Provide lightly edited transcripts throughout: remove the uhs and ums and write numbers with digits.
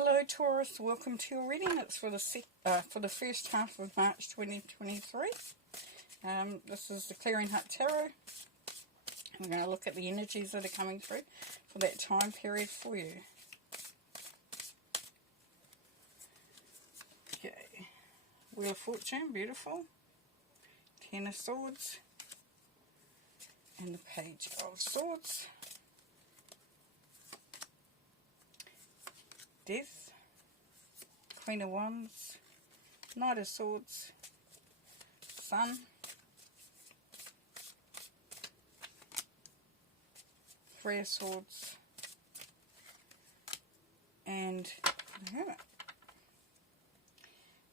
Hello Taurus, welcome to your reading. It's for the first half of March 2023. This is the Clearing Hut Tarot. We're going to look at the energies that are coming through for that time period for you. Okay, Wheel of Fortune, beautiful. Ten of Swords and the Page of Swords. Death, Queen of Wands, Knight of Swords, Sun, Three of Swords, and the Hermit.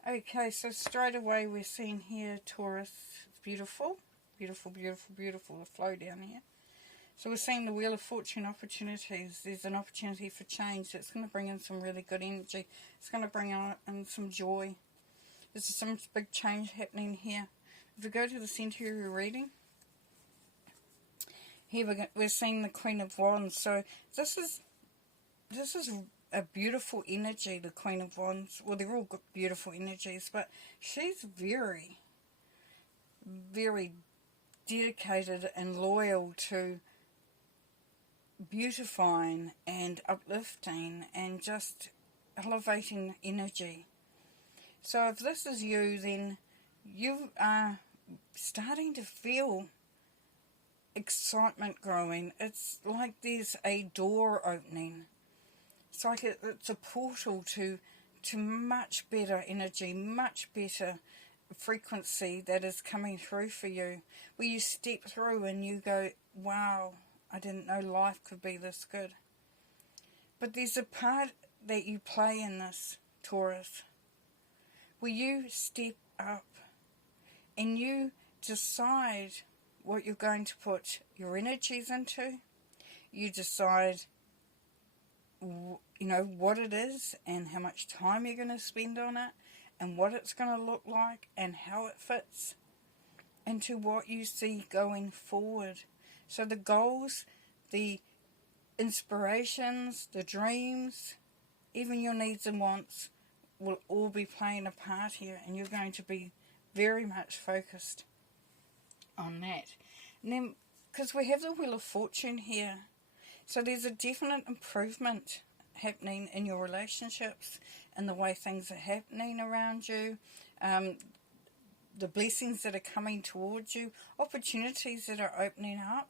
Okay, so straight away we're seeing here Taurus. It's beautiful, beautiful, beautiful, beautiful, the flow down here. So we're seeing the Wheel of Fortune opportunities. There's an opportunity for change that's going to bring in some really good energy. It's going to bring in some joy. There's some big change happening here. If we go to the centre of your reading, here we're seeing the Queen of Wands. So this is a beautiful energy, the Queen of Wands. Well, they're all good, beautiful energies, but she's very, very dedicated and loyal to beautifying and uplifting and just elevating energy. So if this is you, then you are starting to feel excitement growing. It's like there's a door opening. It's like it's a portal to much better energy, much better frequency that is coming through for you, where you step through and you go, wow, I didn't know life could be this good. But there's a part that you play in this, Taurus, where you step up and you decide what you're going to put your energies into. You decide, what it is and how much time you're going to spend on it and what it's going to look like and how it fits into what you see going forward. So the goals, the inspirations, the dreams, even your needs and wants will all be playing a part here, and you're going to be very much focused on that. And then, because we have the Wheel of Fortune here, so there's a definite improvement happening in your relationships and the way things are happening around you, the blessings that are coming towards you, opportunities that are opening up.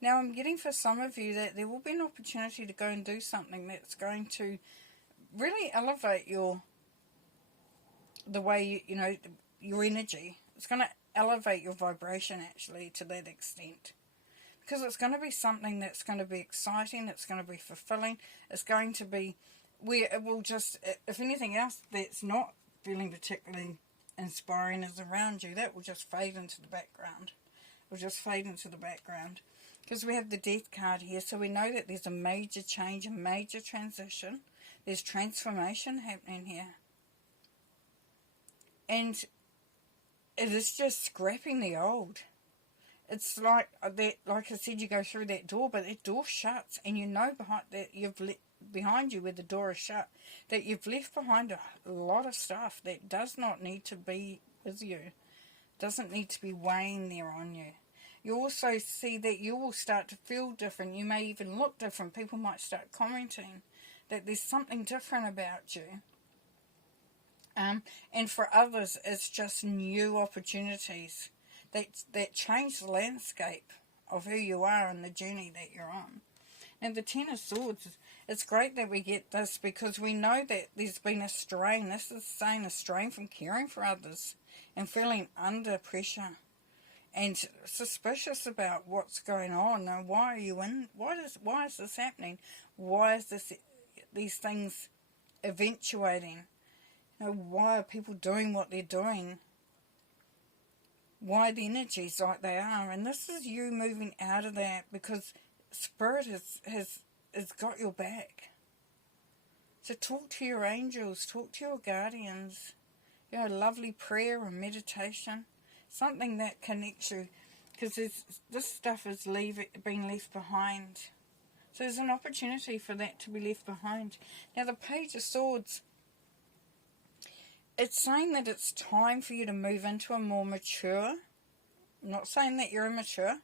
Now I'm getting for some of you that there will be an opportunity to go and do something that's going to really elevate the way your energy. It's going to elevate your vibration actually to that extent. Because it's going to be something that's going to be exciting, it's going to be fulfilling, it's going to be where it will just, if anything else that's not feeling particularly inspiring is around you, that will just fade into the background. It will just fade into the background. Because we have the Death card here, so we know that there's a major change, a major transition. There's transformation happening here. And it is just scrapping the old. It's like that, like I said, you go through that door, but that door shuts, and you know behind you where the door is shut, that you've left behind a lot of stuff that does not need to be with you, doesn't need to be weighing there on you. You also see that you will start to feel different. You may even look different. People might start commenting that there's something different about you. And for others, it's just new opportunities that change the landscape of who you are and the journey that you're on. And the Ten of Swords, it's great that we get this because we know that there's been a strain. This is saying a strain from caring for others and feeling under pressure and suspicious about what's going on. Now, why are you in? Why is this happening? Why is these things eventuating? Why are people doing what they're doing? Why the energies like they are? And this is you moving out of that because Spirit has got your back. So talk to your angels, talk to your guardians. Lovely prayer and meditation. Something that connects you, because this stuff is being left behind. So there's an opportunity for that to be left behind. Now the Page of Swords, it's saying that it's time for you to move into a more mature, I'm not saying that you're immature,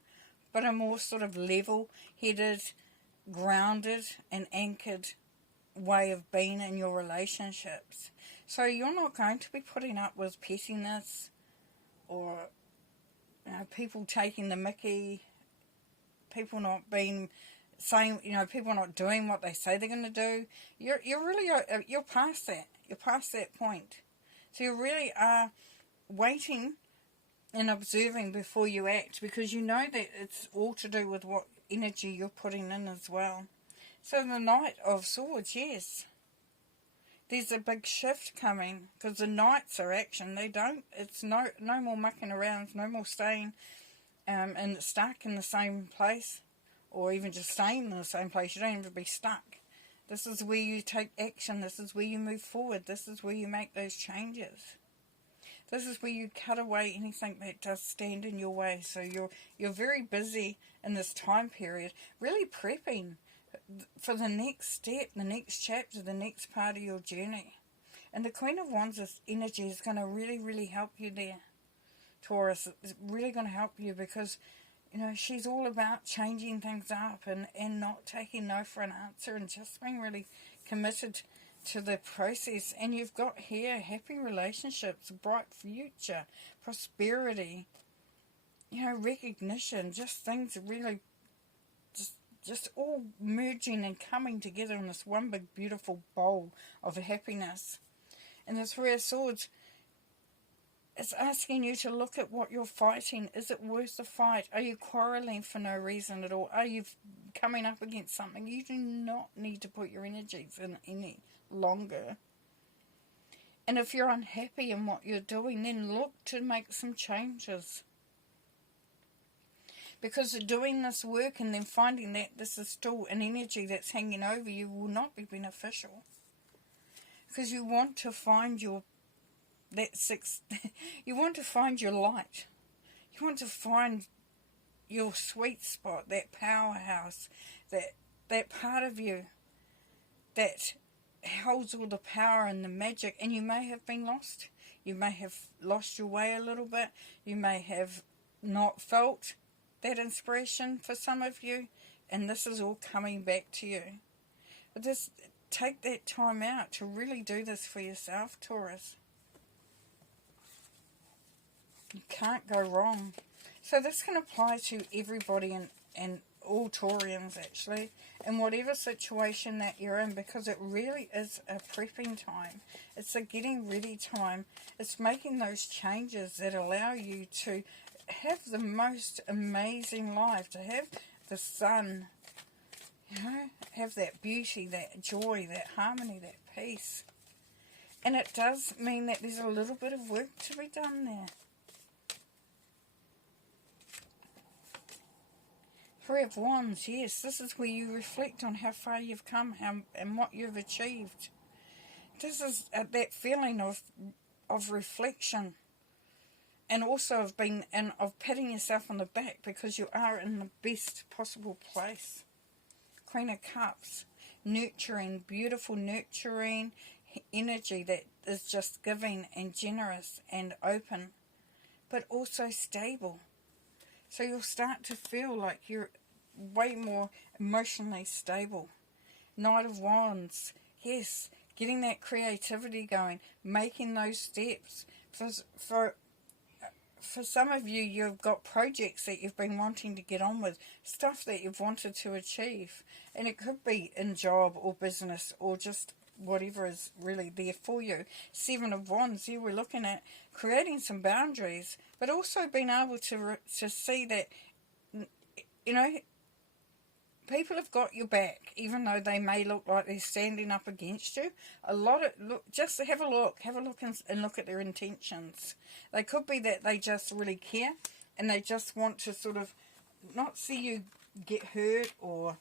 but a more sort of level-headed, grounded and anchored way of being in your relationships. So you're not going to be putting up with pettiness or people taking the mickey, people not being saying, people not doing what they say they're going to do. You're past that. You're past that point. So you really are waiting and observing before you act, because you know that it's all to do with what energy you're putting in as well. So the Knight of Swords, yes. There's a big shift coming, because the Knights are action. It's no more mucking around, no more staying and stuck in the same place, or even just staying in the same place. You don't even be stuck. This is where you take action. This is where you move forward. This is where you make those changes. This is where you cut away anything that does stand in your way. So you're very busy in this time period, really prepping for the next step, the next chapter, the next part of your journey. And the Queen of Wands' energy is going to really, really help you there, Taurus. It's really going to help you, because she's all about changing things up and not taking no for an answer, and just being really committed to the process. And you've got here happy relationships, bright future, prosperity, recognition, just things really just all merging and coming together in this one big beautiful bowl of happiness. And the Three of Swords, it's asking you to look at what you're fighting. Is it worth the fight? Are you quarrelling for no reason at all? Are you coming up against something you do not need to put your energies in any longer? And if you're unhappy in what you're doing, then look to make some changes. Because doing this work and then finding that this is still an energy that's hanging over you will not be beneficial. Because you want to find you want to find your light. You want to find your sweet spot, that powerhouse, that part of you that holds all the power and the magic. And you may have been lost. You may have lost your way a little bit. You may have not felt that inspiration for some of you, and this is all coming back to you. But just take that time out to really do this for yourself, Taurus. You can't go wrong. So this can apply to everybody and all Taurians actually, in whatever situation that you're in, because it really is a prepping time. It's a getting ready time. It's making those changes that allow you to have the most amazing life, to have the sun, have that beauty, that joy, that harmony, that peace. And it does mean that there's a little bit of work to be done there. Three of Wands, yes, this is where you reflect on how far you've come and what you've achieved. This is that feeling of reflection. And also of patting yourself on the back, because you are in the best possible place. Queen of Cups, nurturing, beautiful nurturing energy that is just giving and generous and open, but also stable. So you'll start to feel like you're way more emotionally stable. Knight of Wands, yes, getting that creativity going, making those steps. For some of you, you've got projects that you've been wanting to get on with, stuff that you've wanted to achieve. And it could be in job or business or just whatever is really there for you. Seven of Wands, you were looking at creating some boundaries, but also being able to see that, people have got your back, even though they may look like they're standing up against you. Just have a look and look at their intentions. They could be that they just really care and they just want to sort of not see you get hurt or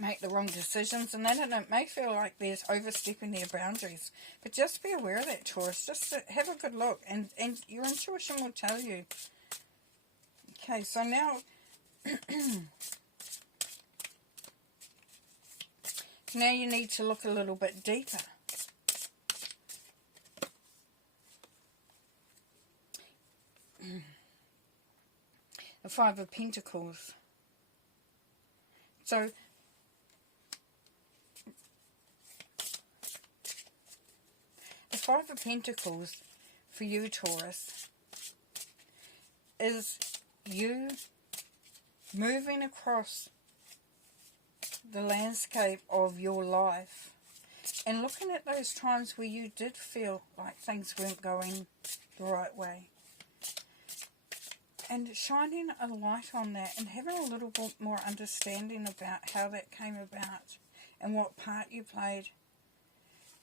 make the wrong decisions, and then it may feel like there's overstepping their boundaries. But just be aware of that, Taurus. Just have a good look, and your intuition will tell you. Okay, so now Now you need to look a little bit deeper. The Five of Pentacles. So, the Five of Pentacles for you, Taurus, is you moving across the landscape of your life and looking at those times where you did feel like things weren't going the right way, and shining a light on that and having a little bit more understanding about how that came about and what part you played.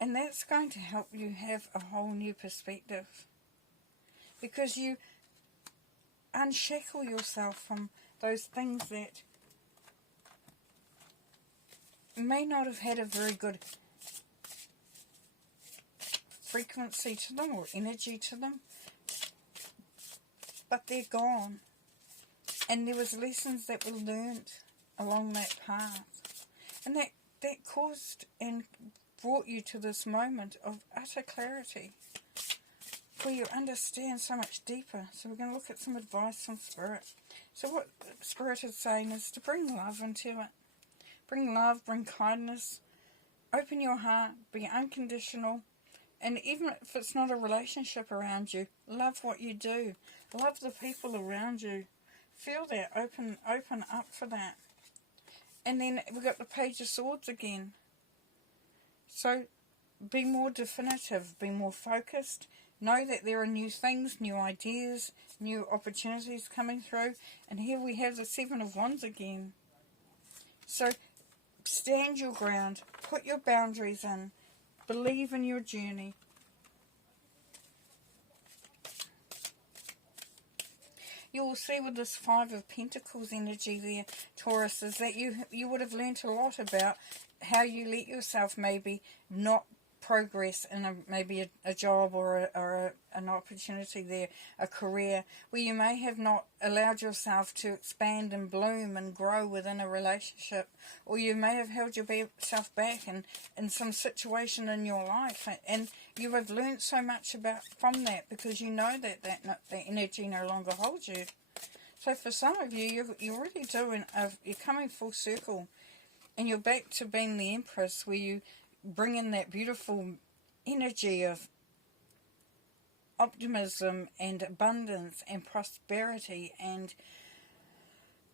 And that's going to help you have a whole new perspective, because you unshackle yourself from those things that may not have had a very good frequency to them or energy to them, but they're gone, and there was lessons that were learned along that path, and that caused and brought you to this moment of utter clarity, where you understand so much deeper. So we're going to look at some advice from Spirit. So what Spirit is saying is to bring love into it. Bring love, bring kindness, open your heart, be unconditional, and even if it's not a relationship around you, love what you do. Love the people around you. Feel that, open up for that. And then we've got the Page of Swords again. So be more definitive, be more focused. Know that there are new things, new ideas, new opportunities coming through. And here we have the Seven of Wands again. So stand your ground, put your boundaries in, believe in your journey. You will see with this Five of Pentacles energy there, Taurus, is that you would have learnt a lot about how you let yourself maybe not progress in maybe a job or an opportunity there, a career, where you may have not allowed yourself to expand and bloom and grow within a relationship, or you may have held yourself back in some situation in your life, and you have learned so much from that, because you know that energy no longer holds you. So for some of you, you're really you're coming full circle, and you're back to being the Empress, where you bring in that beautiful energy of optimism and abundance and prosperity and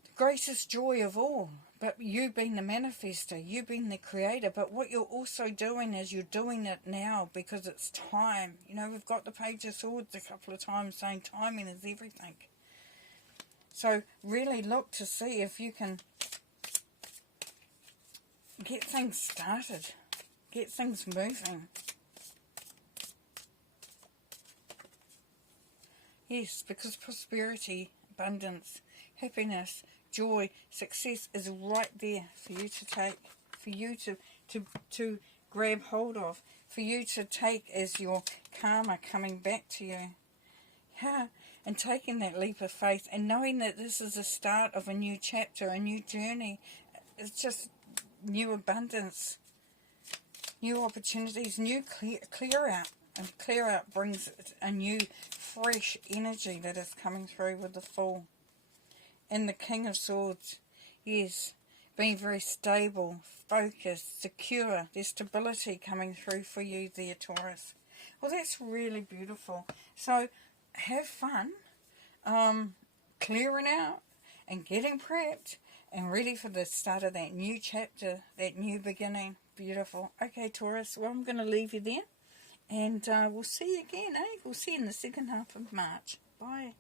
the greatest joy of all. But you being the manifester, you being the creator. But what you're also doing is you're doing it now because it's time. You know, we've got the Page of Swords a couple of times saying timing is everything. So really look to see if you can get things started. Get things moving. Yes, because prosperity, abundance, happiness, joy, success is right there for you to take, for you to grab hold of, for you to take as your karma coming back to you. Yeah, and taking that leap of faith and knowing that this is the start of a new chapter, a new journey. It's just new abundance. New opportunities, new clear out. And clear out brings a new, fresh energy that is coming through with the Fool. And the King of Swords, yes, being very stable, focused, secure. There's stability coming through for you there, Taurus. Well, that's really beautiful. So, have fun clearing out and getting prepped and ready for the start of that new chapter, that new beginning. Beautiful. Okay, Taurus, well, I'm going to leave you there. And we'll see you again, eh? We'll see you in the second half of March. Bye.